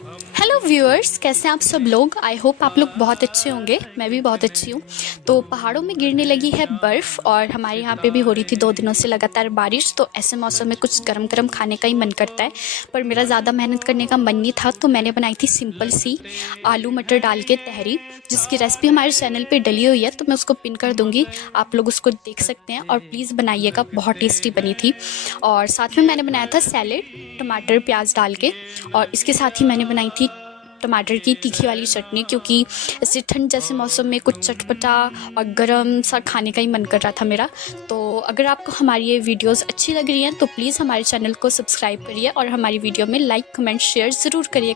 Hello viewers, कैसे हैं आप सब लोग। आई होप आप लोग बहुत अच्छे होंगे। मैं भी बहुत अच्छी हूँ। तो पहाड़ों में गिरने लगी है बर्फ़ और हमारे यहाँ पे भी हो रही थी 2 दिनों से लगातार बारिश। तो ऐसे मौसम में कुछ गरम गरम खाने का ही मन करता है, पर मेरा ज़्यादा मेहनत करने का मन नहीं था। तो मैंने बनाई थी सिंपल सी आलू मटर डाल के तहरी, जिसकी रेसिपी हमारे चैनल पर डली हुई है। तो मैं उसको पिन कर दूँगी, आप लोग उसको देख सकते हैं और प्लीज़ बनाइएगा, बहुत टेस्टी बनी थी। और साथ में मैंने बनाया था सैलेड, टमाटर प्याज डाल के। और इसके साथ ही मैंने बनाई थी टमाटर की तीखी वाली चटनी, क्योंकि ऐसे ठंड जैसे मौसम में कुछ चटपटा और गरम सा खाने का ही मन कर रहा था मेरा। तो अगर आपको हमारी ये वीडियोस अच्छी लग रही हैं तो प्लीज़ हमारे चैनल को सब्सक्राइब करिए और हमारी वीडियो में लाइक कमेंट शेयर ज़रूर करिए।